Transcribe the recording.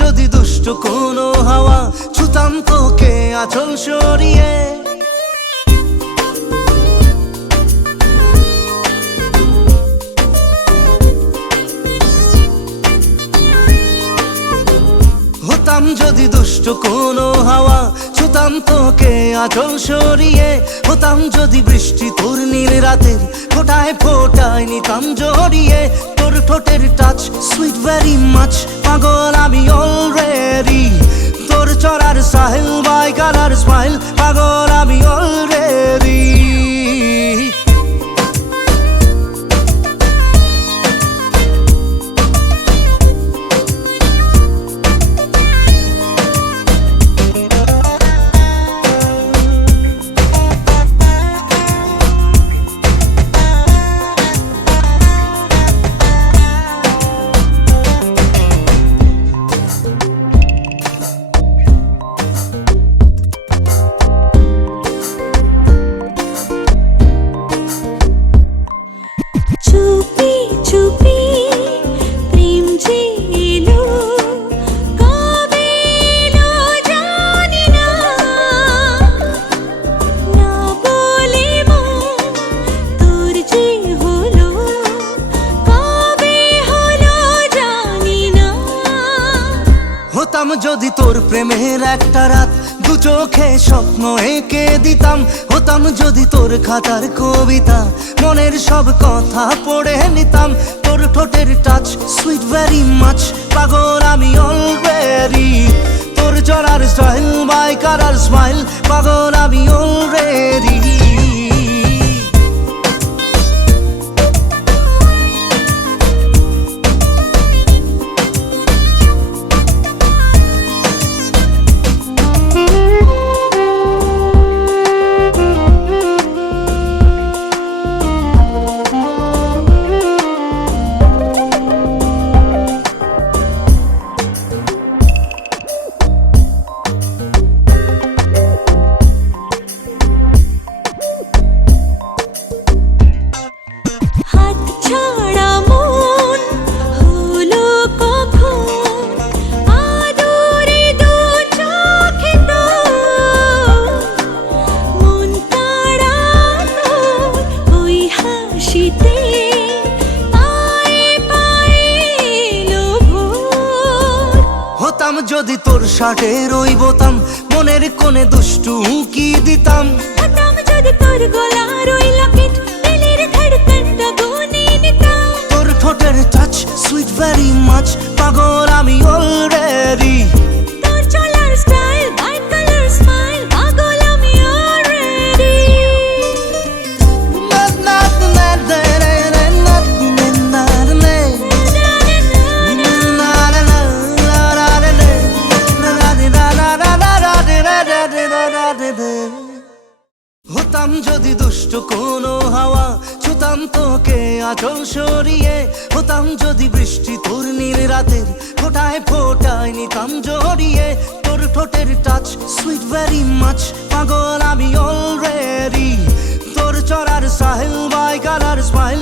যদি দুষ্ট কোনো হাওয়া, ছুতাম তোকে আঁচল সরিয়ে। হতাম যদি দুষ্ট কোনো হাওয়া, ছুতাম তোকে আঁচল সরিয়ে। হতাম যদি বৃষ্টি তোর নীল রাতের ফোটায় ফোটায় নিতাম জড়িয়ে। তোর ঠোঁটের টাচ সুইট ভেরি মাচ, পাগল আমি অলরেডি। তোর চড়ার সাহেল বাই কালার স্মাইল, পাগল আমি অলরেডি। হতাম যদি তোর প্রেমের একটা রাত, দু চোখে স্বপ্ন এঁকে দিতাম। হতাম যদি তোর খাতার কবিতা, মনের সব কথা পড়ে নিতাম। তোর ঠোঁটের টাচ সুইট ভেরি মাচ, পাগল আমি অলরেডি। তোর জড়ার স্টাইল বাই কালার স্মাইল, পাগল আমি অলরেডি। হতাম যদি তোর শার্টের ওই বোতাম, মনের কোণে দুষ্টু উঁকি দিতাম। হতাম যদি তোর গলার ওই লকেট, দিলের ধড়কনটা গুনে নিতাম। তোর ঠোঁটের টাচ সুইট ভেরি মাচ, পাগল আমি অলরেডি। তোর চলার স্টাইল বাই কালার স্মাইল, পাগল আমি অলরেডি। হতাম যদি দুষ্ট কোনো হাওয়া, ছুতাম তোকে আঁচল সরিয়ে। হতাম যদি বৃষ্টি তোর নীল রাতের ফোটায় ফোটায় নিতাম জড়িয়ে। তোর ঠোঁটের টাচ সুইট ভেরি মাচ, পাগল আমি অলরেডি। তোর চড়ার সাহেল বাই কালার স্মাইল,